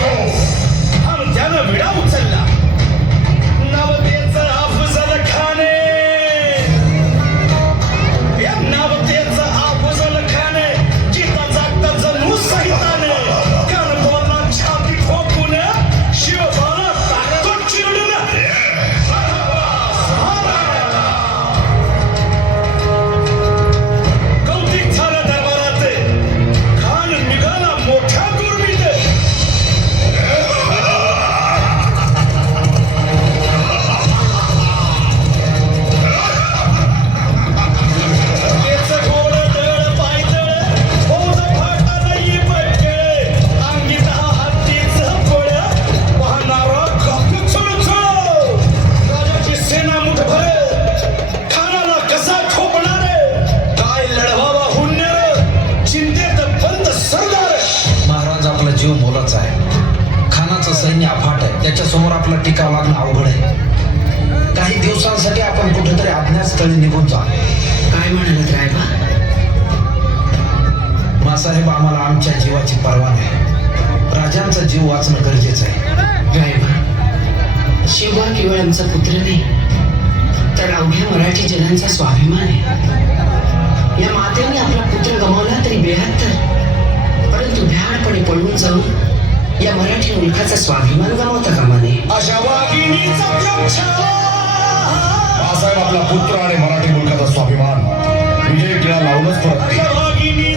आणि त्यानं विडा उचलला. नवतेचं अफजल खाने, या नवतेचं अफजल खाने जिता जागता जणू सहिताने कानकोला छाती ठोकून शिवबाला टाकतो चिरडून. कौतिक झालं दरबारात. खान निघाला मोठ्या गुरमीत. त्याचं गोड दळ पायदळ फौज फाटा नाही पटकळ. अंगीत हा हत्तीचं फळ वाहणारा कापूर चुळचुळ. राजाची सेना मुठभर खानाला कसा ठोकणार. काय लढवावा हुन्नर चिंतेत बंद सरदार. महाराज आपला जीव मोलाचा आहे. खानाचं सैन्य अफाट आहे. त्याच्यासमोर आपला टिकाव लागणं अवघड आहे. काही दिवसांसाठी आपण कुठेतरी अज्ञातस्थळी निघून जा. काय म्हणालात रायबा? मासाहेब, आम्हाला आमच्या जीवाची पर्वा नाही. राजांचा जीव वाचणं गरजेचं आहे. रायबा, शिवबा केवळ आमचा पुत्र नाही, तर अवघ्या मराठी जनांचा स्वाभिमान आहे. या मातेने आपला पुत्र गमावला तरी बेहत्तर, परंतु भ्याडपणे पळून जाऊन या मराठी मुलखाचा स्वाभिमान गमावता कामा नये. अशा वाघिणीचा प्रच्छावा. बाळासाहेब आपला पुत्र आणि मराठी मुलखाचा स्वाभिमान विजय टिळा लावूनच परत अशा वाघिणी